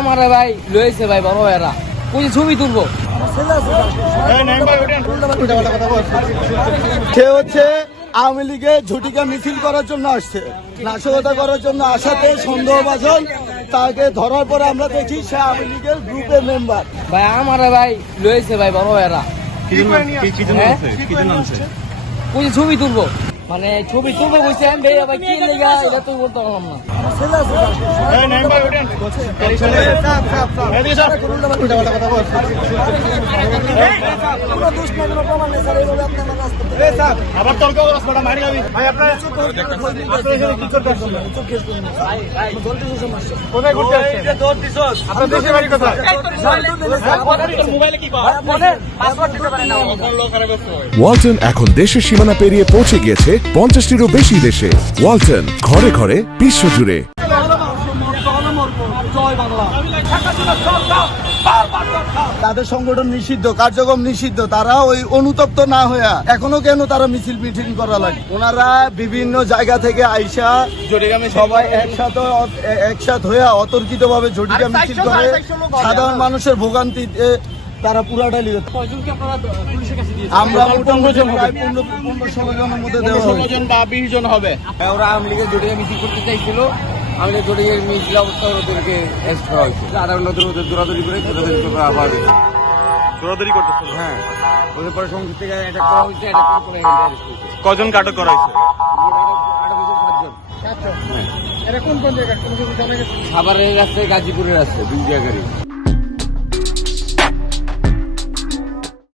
আমার ভাই লয়েছে ভাই বড় ভাইরা কোন ছবি তুলবো। সে হচ্ছে আওয়ামী লীগের ঝটিকা মিছিল করার জন্য আসছে, নাশকতা করার জন্য আসাতে সন্দেহভাজন তাকে ধরার পরে আমরা দেখি সে আওয়ামী লীগের গ্রুপের মেম্বার। ভাই আমার ভাই লয়েছে ভাই বড় ভাইরা কোন ছবি তুলবো, মানে ছবি তুলবো বলছেন ভাই কি লেগা এটা তো বলতে পারলাম না। আবার তর্ক মারি যাবি ভাই। আপনার কোথায় ঘুরতে ওয়ালটন এখন দেশের সীমানা পেরিয়ে পৌঁছে গিয়েছে 50টিরও বেশি দেশে। ওয়ালটন, ঘরে ঘরে বিশ্বজুড়ে। তাদের সংগঠন নিষিদ্ধ, কার্যক্রম নিষিদ্ধ, তারা ওই অনুতপ্ত না হইয়া এখনো কেন তারা মিছিল মিটিং করা লাগে? ওনারা বিভিন্ন জায়গা থেকে আইসা সবাই একসাথে হইয়া অতর্কিত ভাবে ঝটিকা মিছিল করে সাধারণ মানুষের ভোগান্তিতে তারা পুরাটা লিখে। আমরা মোটামুটি প্রায় 15-16 জনের মধ্যে দেওয়া 16 জন বা 20 জন হবে। ওরা আওয়ামী লীগের ঝটিকা মিছিল করতে চাইছিল, আওয়ামী লীগের ঝটিকা মিছিল অবস্থা ওদেরকে অ্যারেস্ট করা হয়েছে। আদালতের ওদের দৌড়াদৌড়ি করে আবার দৌড়াদৌড়ি করতেছে। হ্যাঁ, ওদের পরে সংসদ থেকে অ্যাটাক করা হয়েছে, অ্যাটাক করে অ্যারেস্ট হয়েছে। কজন আটক করা হয়েছে? সাভারের রাস্তায়, গাজীপুরের রাস্তায়, 2 জায়গায়।